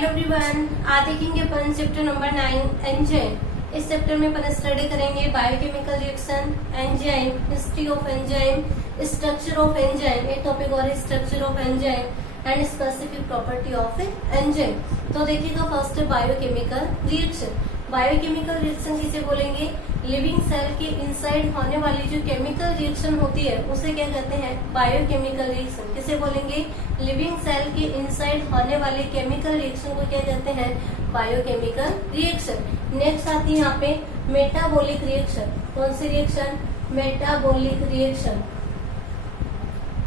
Hello everyone, आज देखेंगे अपन chapter number 9 enzyme. इस चैप्टर में अपन स्टडी करेंगे biochemical reaction, enzyme, history of enzyme, structure of enzyme, एक टॉपिक और structure of enzyme and specific property of enzyme. तो देखिएगा first biochemical reaction. Biochemical reaction किसे बोलेंगे? लिविंग सेल के इनसाइड होने वाली जो केमिकल रिएक्शन होती है उसे क्या कहते हैं? Biochemical reaction. किसे बोलेंगे? लिविंग सेल के इनसाइड होने वाले केमिकल रिएक्शन को क्या कहते हैं? Biochemical reaction. नेक्स्ट आती है यहाँ पे मेटाबॉलिक रिएक्शन। कौन सी रिएक्शन? Metabolic reaction.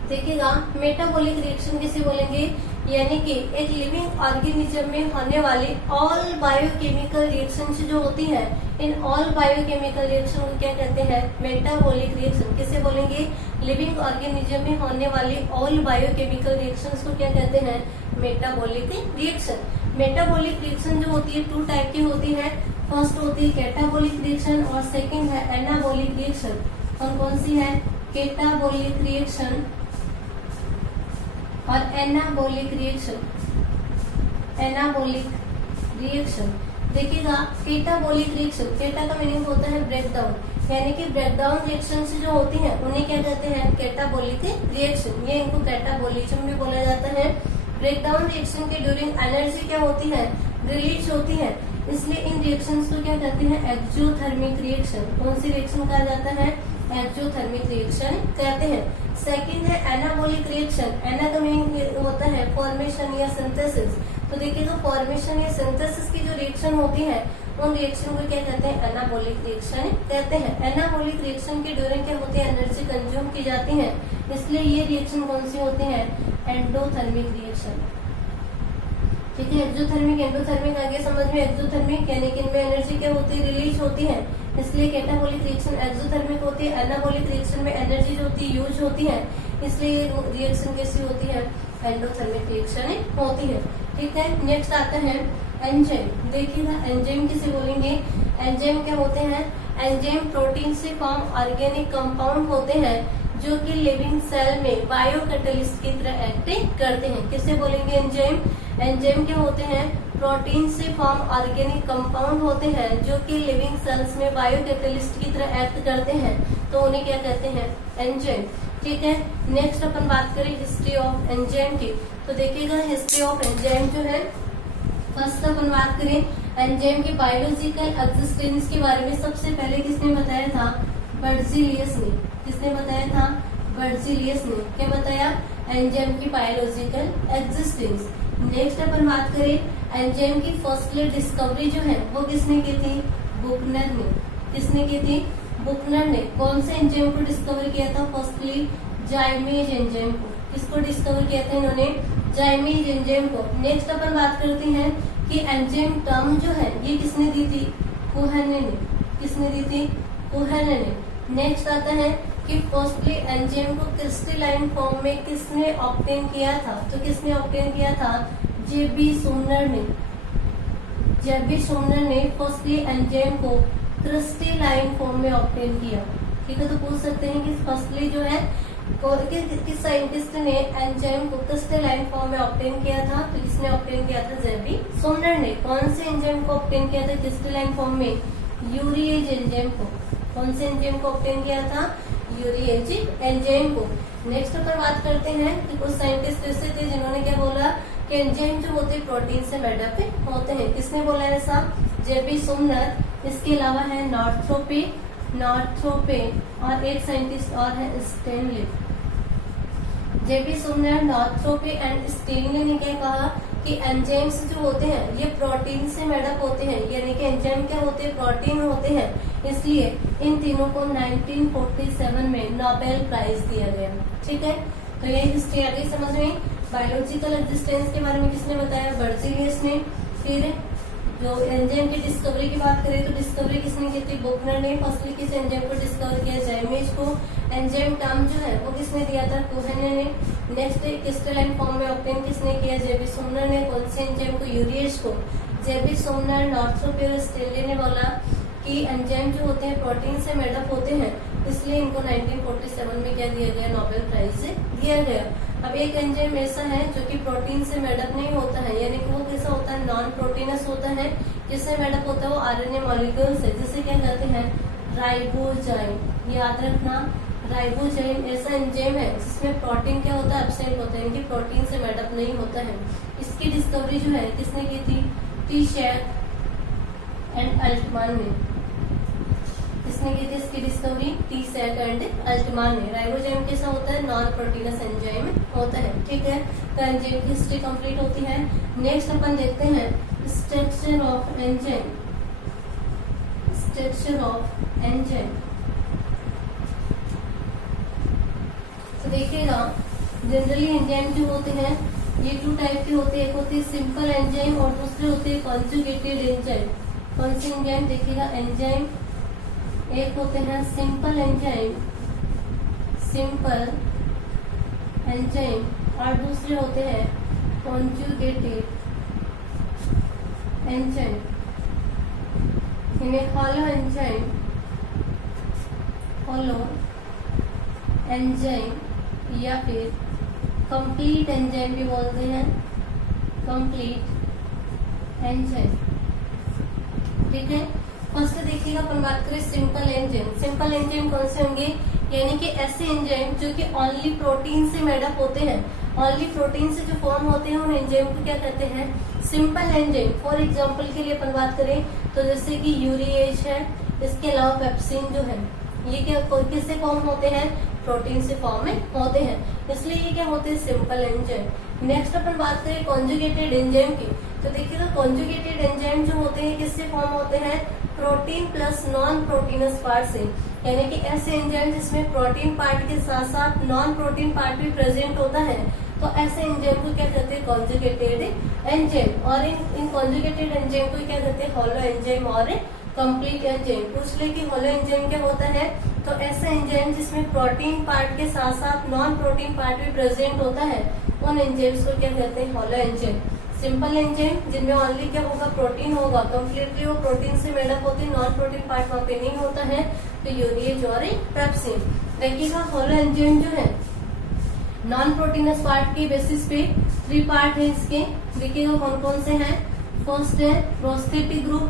देखिएगा मेटाबॉलिक रिएक्शन किसे बोलेंगे? यानी कि एक लिविंग ऑर्गेनिज्म में होने वाली ऑल बायोकेमिकल रिएक्शन जो होती है, इन ऑल बायोकेमिकल रिएक्शन को क्या कहते हैं? Metabolic reaction. किसे बोलेंगे? लिविंग ऑर्गेनिज्म में होने वाली ऑल बायोकेमिकल रिएक्शंस को क्या कहते हैं? Metabolic reaction. मेटाबॉलिक रिएक्शन जो होती है टू टाइप की होती है। फर्स्ट होती है कैटाबॉलिक रिएक्शन और सेकंड है एनाबॉलिक रिएक्शन। और कौन सी है? कैटाबॉलिक रिएक्शन और एनाबॉलिक रिएक्शन। एनाबॉलिक रिएक्शन देखिएगा कैटाबॉलिक रिएक्शन, कैटा का मीनिंग होता है ब्रेकडाउन, यानी कि ब्रेकडाउन रिएक्शन जो होती है उन्हें क्या कहते हैं? Catabolic reaction. ये इनको कैटाबॉलिज्म भी बोला जाता है। ब्रेकडाउन रिएक्शन के ड्यूरिंग एनर्जी क्या होती है? रिलीज होती है, इसलिए इन रिएक्शंस को क्या कहते हैं? Exothermic reaction. कौन सी रिएक्शन कहा जाता है? एक्सोथर्मिक रिएक्शन कहते हैं। सेकंड है एनाबॉलिक रिएक्शन। एना का मीनिंग होता है फॉर्मेशन या सिंथेसिस। तो देखिएगा फॉर्मेशन या सिंथेसिस की जो रिएक्शन होती है उन रिएक्शन को क्या कहते हैं? एनाबॉलिक रिएक्शन कहते हैं। एनाबॉलिक रिएक्शन के ड्यूरिंग क्या होती है? एनर्जी कंज्यूम की जाती है, इसलिए ये रिएक्शन कौन सी होती है? Endothermic reaction. ठीक है, एक्सोथर्मिक एंडोथर्मिक आगे समझ में। एक्सोथर्मिक यानी कि इनमें एनर्जी क्या होती है? रिलीज होती है, इसलिए कैटाबॉलिक रिएक्शन एक्सोथर्मिक होती है। एनाबॉलिक रिएक्शन में एनर्जी जो होती है यूज होती है, इसलिए रिएक्शन कैसी होती है? एंडोथर्मिक रिएक्शन होती है। ठीक है, नेक्स्ट आता है एंजाइम। देखिएगा एंजाइम किसे बोलेंगे? एंजाइम क्या होते हैं? एंजाइम प्रोटीन से फॉर्म ऑर्गेनिक कंपाउंड होते हैं जो कि लिविंग सेल में बायो कैटलिस्ट की तरह एक्टिंग करते हैं। किसे बोलेंगे? एंजाइम। एंजाइम क्या होते हैं? प्रोटीन से फॉर्म ऑर्गेनिक कंपाउंड होते हैं जो कि लिविंग सेल्स में बायो कैटलिस्ट की तरह एक्ट करते हैं, तो उन्हें क्या कहते हैं? एंजाइम। ठीक है, नेक्स्ट अपन बात करें हिस्ट्री ऑफ एंजाइम की। तो देखिएगा हिस्ट्री ऑफ एंजाइम जो है, फर्स्ट अपन बात करें एंजाइम के बायोलॉजिकल एक्जिस्टेंस के बारे में सबसे पहले किसने बताया था? बर्जीलियस ने। किसने बताया था? बर्जीलियस ने। क्या बताया? एंजाइम की बायोलॉजिकल एग्जिस्टेंस। नेक्स्ट अपन बात करें एंजाइम की फर्स्टली डिस्कवरी जो है वो किसने की थी? बुकनर ने। किसने की थी? बुकनर ने। कौन से एंजाइम को डिस्कवर किया था? फर्स्टली जाइमेज एंजाइम को। किसको डिस्कवर किया था इन्होंने? जाइमेज एंजाइम को। नेक्स्ट अपन बात करते हैं कि एंजाइम टर्म जो है ये किसने दी थी? कोहेने ने। किसने दी थी? कोहेने ने। नेक्स्ट आता है कि फर्स्टली एंजाइम को क्रिस्टलाइन फॉर्म में किसने ऑब्टेन किया था? तो किसने ऑब्टेन किया था? जेबी सोमनर ने। जेबी सोमनर ने फर्स्टली एंजाइम को क्रिस्टलाइन फॉर्म में ऑब्टेन किया। ठीक है, तो पूछ सकते हैं कि फर्स्टली जो है किस साइंटिस्ट ने एंजाइम को क्रिस्टलाइन फॉर्म में ऑब्टेन किया था? तो किसने ऑब्टेन किया था? जेबी सोमनर ने। कौन से एंजाइम को ऑब्टेन किया था क्रिस्टलाइन फॉर्म में? यूरिएज एंजाइम को। कौन से एंजाइम को ऑब्टेन किया था? यूरिएज एंजाइम को। नेक्स्ट पर बात करते हैं कि कुछ साइंटिस्ट ऐसे थे जिन्होंने क्या बोला कि एंजाइम जो होते हैं प्रोटीन से मेडअप होते हैं। किसने बोला ऐसा? जेबी सोमनर। इसके अलावा है नॉर्थरोपे और एक साइंटिस्ट और है स्टेनले। जेबी सोमनर, नॉर्थरोपे एंड स्टेनले ने क्या कहा कि एंजाइम्स जो होते हैं ये प्रोटीन से मेडअप होते हैं, यानी कि एंजाइम क्या होते हैं? प्रोटीन होते हैं, इसलिए इन तीनों को 1947 में नोबेल प्राइज दिया गया। ठीक है, तो ये हिस्ट्री आ गई समझ में। बायोलॉजिकल एग्जिस्टेंस के बारे में किसने बताया? बर्जीलियस ने। फिर जो एंजाइम की डिस्कवरी की बात करें तो डिस्कवरी किसने की थी? बुकनर ने। फर्स्टली किस एंजाइम को डिस्कवर किया? जाइमेज को। एंजाइम टर्म जो है वो किसने दिया था? कोहेने ने। नेक्स्ट क्रिस्टलाइन फॉर्म में ऑब्टेन किसने किया? जेबी सोमनर ने। कौन से एंजाइम को? यूरिएज को। जेबी सोमनर, नॉर्थरोपे और स्टेनले ने बोला कि एंजाइम जो होते हैं प्रोटीन से मेडअप होते हैं, इसलिए इनको 1947 में क्या दिया गया? नोबेल प्राइज दिया गया। अब एक एंजाइम ऐसा है जो कि प्रोटीन से मेडअप नहीं होता है, यानी कि वो कैसा होता है, नॉन प्रोटीनस होता है। किससे मेडअप होता है, वो आरएनए मॉलिक्यूल से, जिसे क्या कहते हैं, राइबोजाइम। याद रखना, राइबोजाइम ऐसा एंजाइम है जिसमें प्रोटीन क्या होता है, एब्सेंट होता है, यानी प्रोटीन से मेडअप नहीं होता है। इसकी डिस्कवरी जो है किसने की थी, टी शैक एंड अल्टमान ने। किसने की थी इसकी discovery, T sac and Altmann ने। राइबोजाइम कैसा होता है, नॉन प्रोटीनस एंजाइम होता है। ठीक है, तो एंजाइम की हिस्ट्री कंप्लीट होती है। नेक्स्ट अपन देखते हैं structure of enzyme. Structure of enzyme तो देखिएगा, जनरली एंजाइम जो होते हैं ये 2 टाइप के होते हैं, एक होती है सिंपल एंजाइम और दूसरे होते हैं कॉन्जुगेटेड एंजाइम। कौन सी एंजाइम, देखिएगा एंजाइम, एक होते हैं सिंपल एंजाइम, सिंपल एंजाइम, और दूसरे होते हैं कॉन्जुगेटेड एंजाइम। इन्हें हॉलो एंजाइम, हॉलो एंजाइम या फिर कंप्लीट एंजाइम भी बोलते हैं, कंप्लीट एंजाइम। ठीक है, फर्स्ट देखिएगा अपन बात करें सिंपल एंजाइम। सिंपल एंजाइम कौन से होंगे, यानी कि ऐसे एंजाइम जो कि ओनली प्रोटीन से मेडअप होते हैं, ओनली प्रोटीन से जो फॉर्म होते हैं उन एंजाइम को क्या कहते हैं, सिंपल एंजाइम। फॉर एग्जांपल के लिए अपन बात करें तो जैसे कि यूरिएज है, इसके अलावा पेप्सिन जो है, ये क्या किससे फॉर्म होते हैं, प्रोटीन से फॉर्म में होते हैं, इसलिए ये क्या होते हैं, सिंपल एंजाइम। नेक्स्ट अपन बात करें कॉन्जुगेटेड एंजाइम की, तो देखिएगा कॉन्जुगेटेड एंजाइम जो होते हैं किससे फॉर्म होते हैं, protein plus non proteins part से, यानी कि ऐसे एंजाइम जिसमें प्रोटीन पार्ट के साथ साथ नॉन प्रोटीन पार्ट भी प्रेजेंट होता है, तो ऐसे एंजाइम को क्या कहते हैं, कॉन्जुगेटेड एंजाइम। और इन कॉन्जुगेटेड एंजाइम को क्या कहते हैं, हॉलो एंजाइम और कंप्लीट एंजाइम। पूछ ले कि हॉलो एंजाइम क्या होता है, तो ऐसे एंजाइम जिसमें प्रोटीन पार्ट के साथ साथ नॉन प्रोटीन पार्ट भी प्रेजेंट होता है, उन एंजाइम्स को क्या कहते हैं, हॉलो एंजाइम। सिंपल एंजाइम जिनमें ओनली क्या होगा, प्रोटीन होगा, कंप्लीटली वो प्रोटीन से मेडअप होते हैं, नॉन प्रोटीन पार्ट वहाँ पे नहीं होता है, तो यूरिएज और पेप्सिन। देखिएगा हॉलो एंजाइम जो है नॉन प्रोटीनस पार्ट की बेसिस पे 3 पार्ट है इसके। देखिएगा कौन कौन से हैं, फर्स्ट है प्रोस्थेटिक ग्रुप,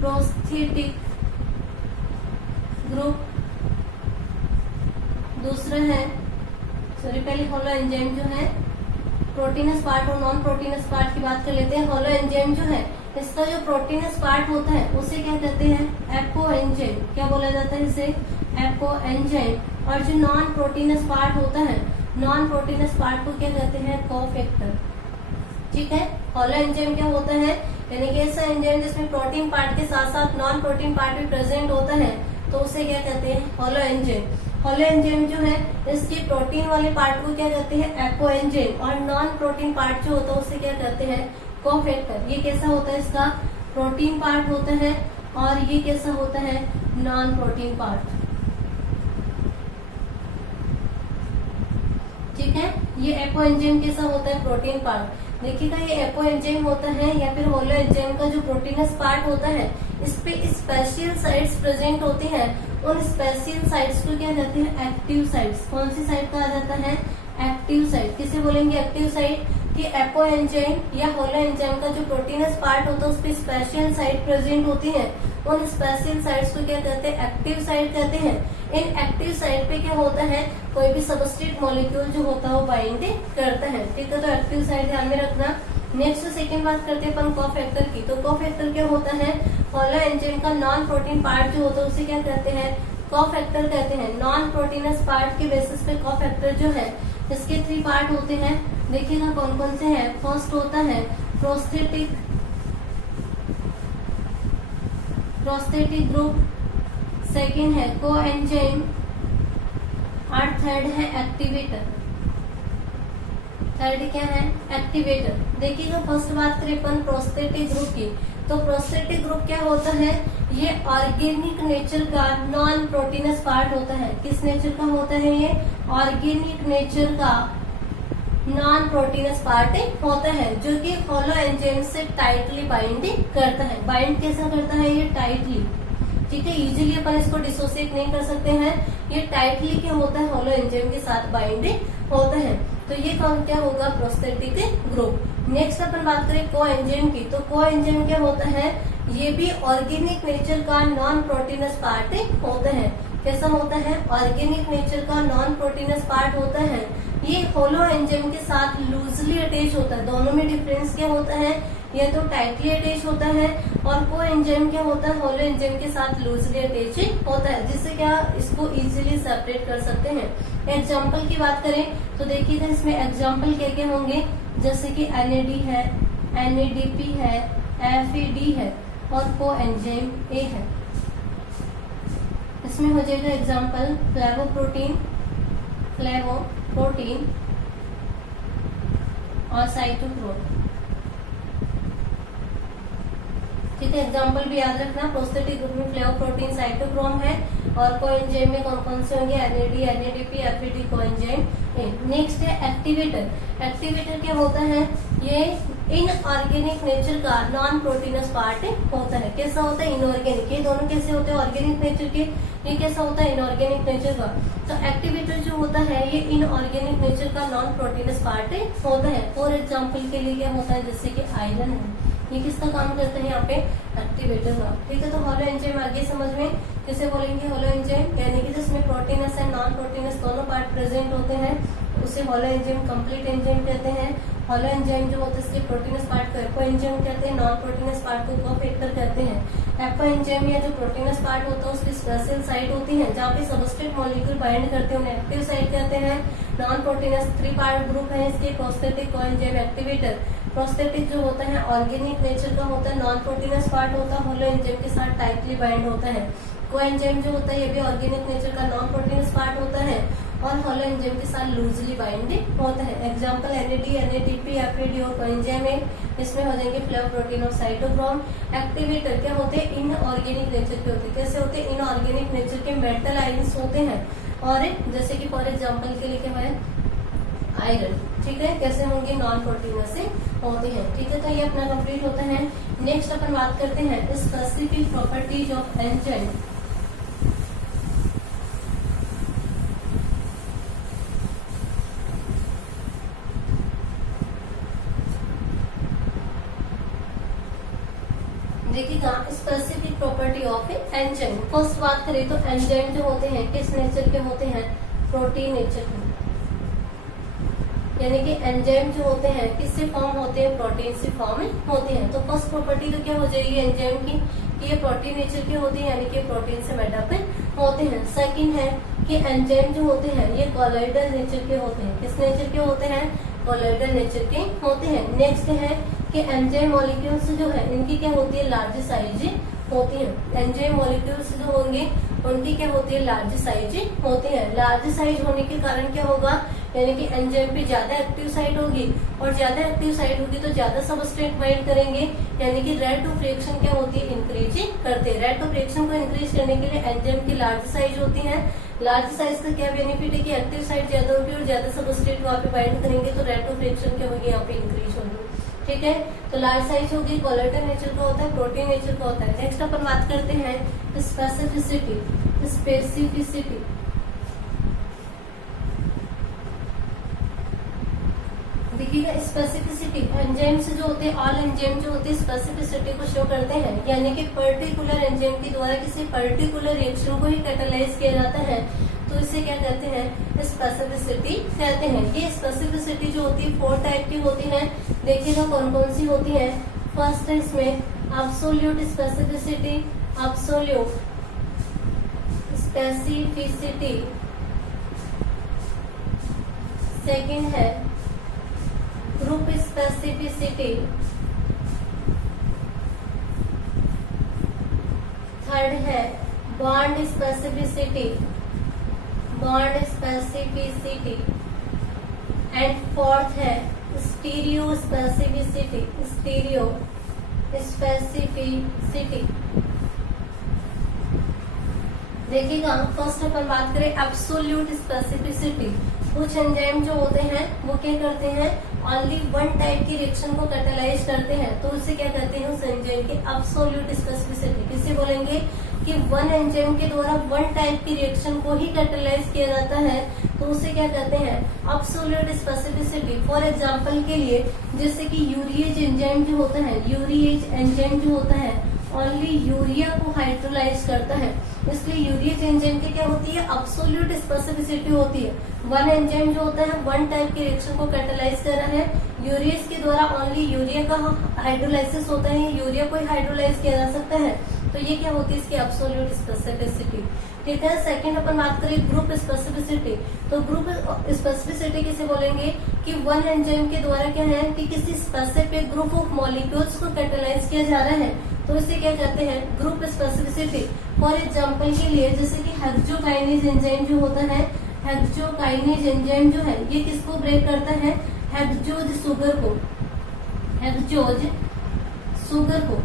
प्रोस्थेटिक ग्रुप, दूसरा है पहले हॉलो एंजाइम जो है प्रोटीनस पार्ट और नॉन प्रोटीनस पार्ट की बात कर लेते हैं। हॉलो एंजाइम जो है इसका जो प्रोटीनस पार्ट होता है उसे क्या कहते हैं, एपो एंजाइम। क्या बोला जाता है इसे, एपो एंजाइम। और जो नॉन प्रोटीनस पार्ट होता है, नॉन प्रोटीनस पार्ट को क्या कहते हैं, कोफैक्टर। ठीक है, हॉलो एंजाइम क्या होता है, यानी कि ऐसा एंजाइम जिसमें प्रोटीन पार्ट के साथ साथ नॉन प्रोटीन पार्ट भी प्रेजेंट होता है, तो उसे क्या कहते हैं, हॉलो एंजाइम। हॉलो एंजाइम जो है इसके प्रोटीन वाले पार्ट को क्या कहते हैं, एपो एंजाइम, और नॉन प्रोटीन पार्ट जो होता है उसे क्या कहते हैं, कोफैक्टर। ये कैसा होता है, इसका प्रोटीन पार्ट होता है, और ये कैसा होता है, नॉन प्रोटीन पार्ट। ठीक है, ये एपो एंजाइम कैसा होता है, प्रोटीन पार्ट। देखिएगा ये एपो एंजाइम होता है या फिर हॉलो एंजाइम का जो प्रोटीनस पार्ट होता है, इस पे स्पेशल साइट्स प्रेजेंट होती हैं। उन स्पेशल साइट्स को क्या कहते हैं, एक्टिव साइट्स। कौन सी साइट कहा जाता है, एक्टिव साइट। किसे बोलेंगे, एक्टिव साइट। कि एपो एंजाइम या हॉलो एंजाइम का जो प्रोटीनस पार्ट होता है उस पे स्पेशल साइट प्रेजेंट होती है, उन स्पेशल साइट्स को क्या कहते हैं, एक्टिव साइट कहते हैं। इन एक्टिव साइट पे क्या होता है, कोई भी सबस्ट्रेट मॉलिक्यूल जो होता है वो बाइंड करता है। ठीक है, तो एक्टिव साइट ध्यान में रखना। नेक्स्ट सेकंड बात करते हैं अपन कोफैक्टर की। तो कोफैक्टर क्या होता है, हॉलो एंजाइम का नॉन प्रोटीन पार्ट जो होता है उसे क्या कहते हैं, कोफैक्टर कहते हैं। नॉन प्रोटीनस पार्ट के बेसिस पे कोफैक्टर जो है इसके 3 पार्ट होते हैं। देखिएगा कौन कौन से हैं। फर्स्ट होता है प्रोस्थेटिक ग्रुप, सेकंड है को एंजाइम, और थर्ड है एक्टिवेटर। थर्ड क्या है, एक्टिवेटर। देखिएगा फर्स्ट बात करें अपन प्रोस्थेटिक ग्रुप की, तो प्रोस्थेटिक ग्रुप क्या होता है, ये ऑर्गेनिक नेचर का नॉन प्रोटीनस पार्ट होता है। किस नेचर का होता है, ये ऑर्गेनिक नेचर का नॉन प्रोटीनस पार्ट होता है, जो कि हॉलो एंजाइम से टाइटली बाइंडिंग करता है। बाइंड कैसा करता है, ये टाइटली। ठीक है, इजीली अपन इसको डिसोसिएट नहीं कर सकते हैं। ये टाइटली क्या होता है, होलो एंजाइम के साथ बाइंड होता है। तो ये कौन क्या होगा, प्रोस्थेटिक ग्रुप। नेक्स्ट अपन बात करें को एंजाइम की, तो को एंजाइम क्या होता है, ये भी ऑर्गेनिक नेचर का नॉन प्रोटीनस पार्ट होता है। कैसा होता है, ऑर्गेनिक नेचर का नॉन प्रोटीनस पार्ट होता है। ये होलो एंजाइम के साथ लूजली अटैच होता है। दोनों में डिफरेंस क्या होता है, ये तो टाइटली अटैच होता है और को एंजाइम क्या होता है, होलो एंजाइम के साथ लूजली अटैच होता है, जिससे क्या इसको इजीली सेपरेट कर सकते हैं। एग्जाम्पल की बात करें तो देखिएगा इसमें एग्जाम्पल क्या क्या होंगे, जैसे कि NAD है, NADP है, FAD है और को एंजाइम A है। इसमें हो जाएगा एग्जाम्पल फ्लेवोप्रोटीन और साइटोक्रोम। ठीक है, एग्जाम्पल भी याद रखना। प्रोस्थेटिक ग्रुप में फ्लेवोप्रोटीन, साइटोक्रोम है और कोएंजाइम में कौन कौन से होंगे, NAD, NADP, FAD, coenzyme A. Next है एक्टिवेटर। एक्टिवेटर क्या होता है, ये इनऑर्गेनिक नेचर का नॉन प्रोटीनस पार्ट होता है। कैसा होता है, इनऑर्गेनिक। ये दोनों कैसे होते हैं, ऑर्गेनिक नेचर के, ये कैसा होता है, इनऑर्गेनिक नेचर का। तो एक्टिवेटर जो होता है ये इनऑर्गेनिक नेचर का नॉन प्रोटीनस पार्ट होता है। फॉर एग्जाम्पल के लिए क्या होता है, जैसे कि आयरन है, ये किसका काम करता है यहाँ पे, एक्टिवेटर का। ठीक है, तो होलो एंजाइम आगे समझ में कैसे बोलेंगे, होलो एंजाइम यानी कि जिसमें प्रोटीनस है नॉन प्रोटीनस दोनों पार्ट प्रेजेंट होते हैं, उसे होलो एंजाइम कंप्लीट एंजाइम कहते हैं। होलो एंजाइम जो होता है इसके प्रोटीनस पार्ट को एपो एंजाइम कहते हैं, नॉन प्रोटीनस पार्ट को कोफैक्टर कहते हैं। एपो एंजाइम या जो प्रोटीनस पार्ट होता है उसकी स्पेशल साइट होती है जहाँ पे सबस्ट्रेट मॉलिक्यूल बाइंड करते हैं, उन्हें एक्टिव साइट कहते हैं। नॉन प्रोटीनस 3 पार्ट ग्रुप है इसके, प्रोस्थेटिक, कोएंजाइम, एक्टिवेटर। प्रोस्थेटिक जो होता है ऑर्गेनिक नेचर का होता है, नॉन प्रोटीनस पार्ट होता है, होलो एंजाइम के साथ टाइटली बाइंड होता है। कोएंजाइम जो होता है ये भी ऑर्गेनिक नेचर का नॉन प्रोटीनस पार्ट होता है और होलो एंजाइम के साथ लूजली बाइंड होता है। एग्जांपल NAD, NADP, FAD और कोएंजाइम है। इसमें हो जाएंगे फ्लेवोप्रोटीन और साइटोक्रोम। एक्टिवेटर क्या होते हैं, इनऑर्गेनिक नेचर के होते हैं। कैसे होते हैं, इनऑर्गेनिक नेचर के मेटल आयंस होते हैं और जैसे कि फॉर एग्जाम्पल के लिए क्या है, आयरन। ठीक है, कैसे होंगे, नॉन प्रोटीनस से होते हैं। ठीक है, तो ये अपना कंप्लीट होता है। नेक्स्ट अपन बात करते हैं स्पेसिफिक प्रॉपर्टीज ऑफ एंजाइम। देखिएगा specific property of enzyme. First बात करें तो एंजाइम जो होते हैं किस नेचर के होते हैं, प्रोटीन नेचर के। यानी कि एंजाइम जो होते हैं किससे फॉर्म होते हैं, प्रोटीन से फॉर्म होते हैं। तो फर्स्ट प्रॉपर्टी तो क्या हो जाएगी एंजाइम की, कि ये प्रोटीन नेचर के होते हैं, यानी कि प्रोटीन से मेडअप होते हैं। सेकंड है कि एंजाइम जो होते हैं ये कोलॉइडल नेचर के होते हैं। किस नेचर के होते हैं, कोलॉइडल नेचर के होते हैं। नेक्स्ट है कि एंजाइम मॉलिक्यूल्स जो है इनकी क्या होती है, लार्ज साइज होती है। एंजाइम मॉलिक्यूल्स जो होंगे उनकी क्या होती है, लार्ज साइज होती है। लार्ज साइज होने के कारण क्या होगा, यानी कि एंजाइम पे ज्यादा एक्टिव साइट होगी और ज्यादा एक्टिव साइट होगी तो ज्यादा सबस्ट्रेट बाइंड करेंगे, यानी कि रेट ऑफ रिएक्शन क्या होती है, इंक्रीज करते हैं। रेट ऑफ रिएक्शन को इंक्रीज करने के लिए एंजाइम की लार्ज साइज होती है। लार्ज साइज का क्या बेनिफिट है कि एक्टिव साइट ज्यादा होगी और ज्यादा सबस्ट्रेट वहाँ पे बाइंड करेंगे तो रेट ऑफ रिएक्शन क्या होगी, यहाँ पे इंक्रीज होगी। ठीक है, तो लार्ज साइज होगी, कोलॉइडल नेचर का होता है, प्रोटीन नेचर का होता है। नेक्स्ट अपन बात करते हैं स्पेसिफिसिटी। स्पेसिफिसिटी देखिएगा, स्पेसिफिसिटी एंजाइम से जो होते हैं, ऑल एंजाइम जो होते हैं स्पेसिफिसिटी को शो करते हैं, यानी कि पर्टिकुलर एंजाइम के द्वारा किसी पर्टिकुलर रिएक्शन को ही कैटालाइज किया जाता है, तो इसे क्या कहते हैं, स्पेसिफिसिटी कहते हैं। ये स्पेसिफिसिटी जो होती है 4 टाइप की होती है। देखिएगा कौन कौन सी होती है। फर्स्ट है इसमें absolute specificity, absolute specificity. Second है ग्रुप स्पेसिफिसिटी। थर्ड है bond specificity, bond specificity. And fourth है स्टीरियो स्पेसिफिसिटी, स्टीरियो स्पेसिफिसिटी। देखिएगा फर्स्ट अपन बात करें एब्सोल्यूट स्पेसिफिसिटी। कुछ एंजाइम जो होते हैं वो क्या करते हैं, ओनली वन टाइप की रिएक्शन को कैटालाइज करते हैं, तो उसे क्या कहते हैं, उस एंजाइम की एब्सोल्यूट स्पेसिफिसिटी। किसे बोलेंगे कि वन एंजाइम के द्वारा वन टाइप की रिएक्शन को ही कैटेलाइज किया जाता है तो उसे क्या कहते हैं, एब्सोल्यूट स्पेसिफिसिटी। फॉर एग्जांपल के लिए जैसे कि यूरिएज एंजाइम जो होता है, यूरिएज एंजाइम जो होता है ओनली यूरिया को हाइड्रोलाइज करता है, इसलिए यूरिएज एंजाइम की क्या होती है, एब्सोल्यूट स्पेसिफिसिटी होती है। वन एंजाइम जो होता है वन टाइप की रिएक्शन को कैटेलाइज कर रहा है, यूरिएज के द्वारा ओनली यूरिया का हाइड्रोलाइसिस होता है, यूरिया को ही हाइड्रोलाइज किया जा सकता है, तो ये क्या होती है इसकी एब्सोल्यूट स्पेसिफिसिटी। ठीक है, सेकंड अपन बात करें ग्रुप स्पेसिफिसिटी। तो ग्रुप स्पेसिफिसिटी किसे बोलेंगे कि वन एंजाइम के द्वारा क्या है कि किसी स्पेसिफिक ग्रुप ऑफ मॉलिक्यूल्स को कैटेलाइज किया जा रहा है, तो इसे क्या कहते हैं, ग्रुप स्पेसिफिसिटी। फॉर एग्जांपल के लिए जैसे कि हेक्सोकाइनेज एंजाइम जो होता है, हेक्सोकाइनेज एंजाइम जो है ये किसको ब्रेक करता है, हेक्सोज शुगर को, हेक्सोज शुगर को।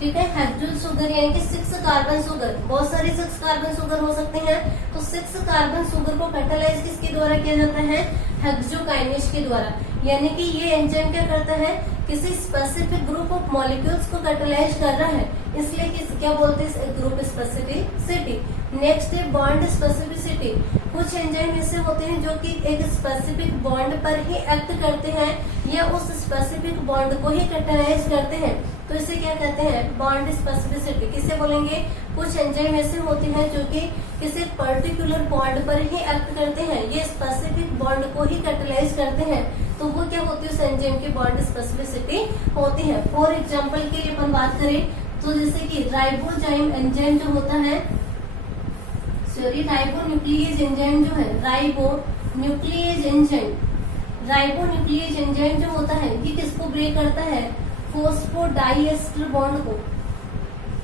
ठीक है, हेक्सोज शुगर यानी कि 6 कार्बन शुगर, बहुत सारे 6 कार्बन शुगर हो सकते हैं, तो 6 कार्बन शुगर को कैटेलाइज किसके द्वारा किया जाता है, हेक्सोकाइनेज के द्वारा। यानी कि ये एंजाइम क्या करता है, किसी स्पेसिफिक ग्रुप ऑफ मॉलिक्यूल्स को कैटेलाइज कर रहा है, इसलिए क्या बोलते हैं, ग्रुप स्पेसिफिसिटी। नेक्स्ट है बॉन्ड स्पेसिफिसिटी। कुछ एंजाइम ऐसे होते हैं जो कि एक स्पेसिफिक बॉन्ड पर ही एक्ट करते हैं या उस स्पेसिफिक बॉन्ड को ही कैटेलाइज करते हैं, तो इसे क्या कहते हैं, बॉन्ड स्पेसिफिसिटी। किसे बोलेंगे, कुछ एंजाइम ऐसे होते हैं जो कि किसी पर्टिकुलर बॉन्ड पर ही एक्ट करते हैं, ये स्पेसिफिक बॉन्ड को ही कैटेलाइज करते हैं, तो वो क्या होती है, उस एंजाइम की बॉन्ड स्पेसिफिसिटी होती है। फॉर एग्जांपल के लिए अपन बात करें तो जैसे कि राइबोजाइम एंजाइम जो होता है, सॉरी राइबोन्यूक्लियेज एंजाइम जो है, राइबोन्यूक्लियेज एंजाइम, राइबोन्यूक्लियेज एंजाइम जो होता है ये किसको ब्रेक करता है, फॉस्फोडाइएस्टर बॉन्ड को।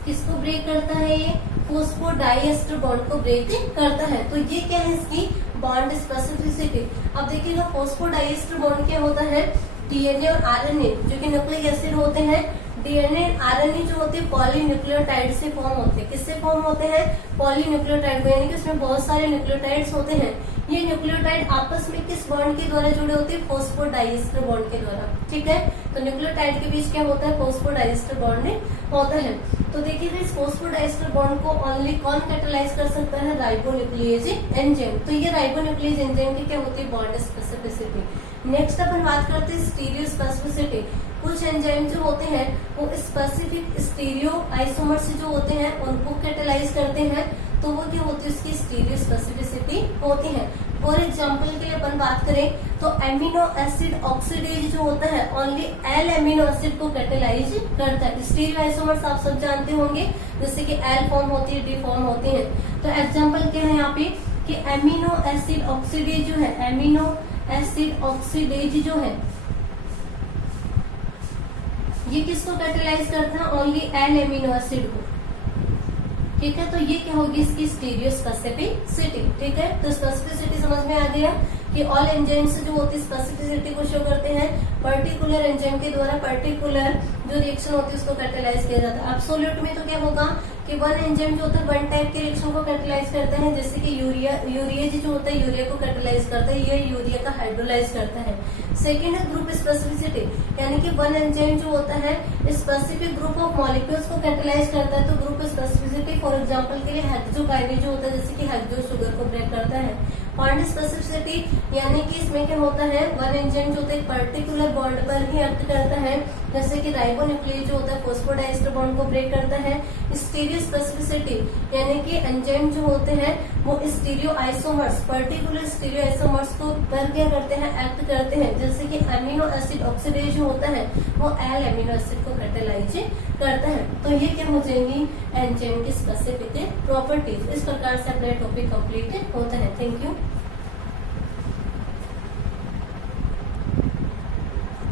किसको ब्रेक करता है, ये फॉस्फोडाइएस्टर बॉन्ड को ब्रेक करता है, तो ये क्या है इसकी बॉन्ड स्पेसिफिसिटी। अब देखिएगा फॉस्फोडाइएस्टर बॉन्ड क्या होता है, डीएनए और आरएनए जो कि न्यूक्लिक एसिड होते हैं, डीएनए आरएनए जो होते हैं पॉलीन्यूक्लियोटाइड से फॉर्म होते हैं। किससे फॉर्म होते हैं, पॉलीन्यूक्लियोटाइड, यानी कि उसमें बहुत सारे न्यूक्लियोटाइड्स होते हैं। ये न्यूक्लियोटाइड आपस में किस बॉन्ड के द्वारा जुड़े होते हैं, फॉस्फोडाइएस्टर बॉन्ड के द्वारा। ठीक है, तो न्यूक्लियोटाइड के बीच क्या होता है, फॉस्फोडाइएस्टर बॉन्ड होता है। तो देखिए इस फॉस्फोडाइएस्टर बॉन्ड को ओनली कौन कैटेलाइज कर सकता है, राइबोन्यूक्लियेज एंजाइम। तो ये राइबोन्यूक्लियेज एंजाइम की क्या होती है, बॉन्ड स्पेसिफिसिटी। नेक्स्ट अपन बात करते हैं स्टीरियो स्पेसिफिसिटी। कुछ एंजाइम जो होते हैं वो स्पेसिफिक स्टीरियो आइसोमर्स जो होते हैं उनको कैटेलाइज करते हैं, तो वो क्या होती है, उसकी स्टीरियो स्पेसिफिसिटी होती है। फॉर एग्जांपल के लिए अपन बात करें तो एमिनो एसिड ऑक्सीडेज जो होता है ओनली एल एमिनो एसिड को कैटेलाइज करता है। स्टीरियो आइसोमर्स आप सब जानते होंगे, जैसे कि एल फॉर्म होती है, डी फॉर्म होती है। तो एग्जांपल क्या है यहाँ पे कि एमिनो एसिड ऑक्सीडेज जो है, एमिनो एसिड ऑक्सीडेज जो है ये किसको कैटेलाइज करता है, ओनली एल एमिनो एसिड को। ठीक है, तो ये क्या होगी इसकी स्टीरियो स्पेसिफिसिटी। ठीक है, तो स्पेसिफिसिटी समझ में आ गया कि ऑल एंजाइम्स जो होती है स्पेसिफिसिटी को शो करते हैं, पर्टिकुलर एंजाइम के द्वारा पर्टिकुलर जो रिएक्शन होती है उसको कैटेलाइज किया जाता है। एब्सोल्यूट में तो क्या होगा कि वन एंजाइम जो होता है वन टाइप के रिएक्शन को कैटेलाइज करता है, जैसे कि यूरिएज जो होता है यूरिया को कैटेलाइज करता है, ये यूरिया का हाइड्रोलाइज करता है। सेकेंड है ग्रुप स्पेसिफिसिटी, यानी कि वन एंजाइम जो होता है स्पेसिफिक ग्रुप ऑफ मॉलिक्यूल्स को कैटेलाइज करता है, तो ग्रुप स्पेसिफिसिटी फॉर एग्जांपल के लिए हेक्सोकाइनेज जो होता है, जैसे कि हेक्सो शुगर को ब्रेक करता है। बॉन्ड स्पेसिफिसिटी यानी कि इसमें क्या होता है, वन एंजाइम जो होता है पर्टिकुलर बॉन्ड पर ही एक्ट करता है, जैसे कि राइबोन्यूक्लियेज जो होता है फॉस्फोडाइएस्टर बॉन्ड को ब्रेक करता है। स्टीरियो स्पेसिफिसिटी यानी कि एंजाइम जो होते हैं वो stereo isomers, particular stereo isomers को पर क्या करते हैं, एक्ट करते हैं, जैसे कि एमिनो एसिड ऑक्सीडेज जो होता है वो एल एमिनो एसिड को कैटेलाइज करता है। तो ये क्या हो जाएंगी एंजाइम की स्पेसिफिक प्रॉपर्टीज। इस प्रकार से अपना टॉपिक कंप्लीट होता है। Thank you.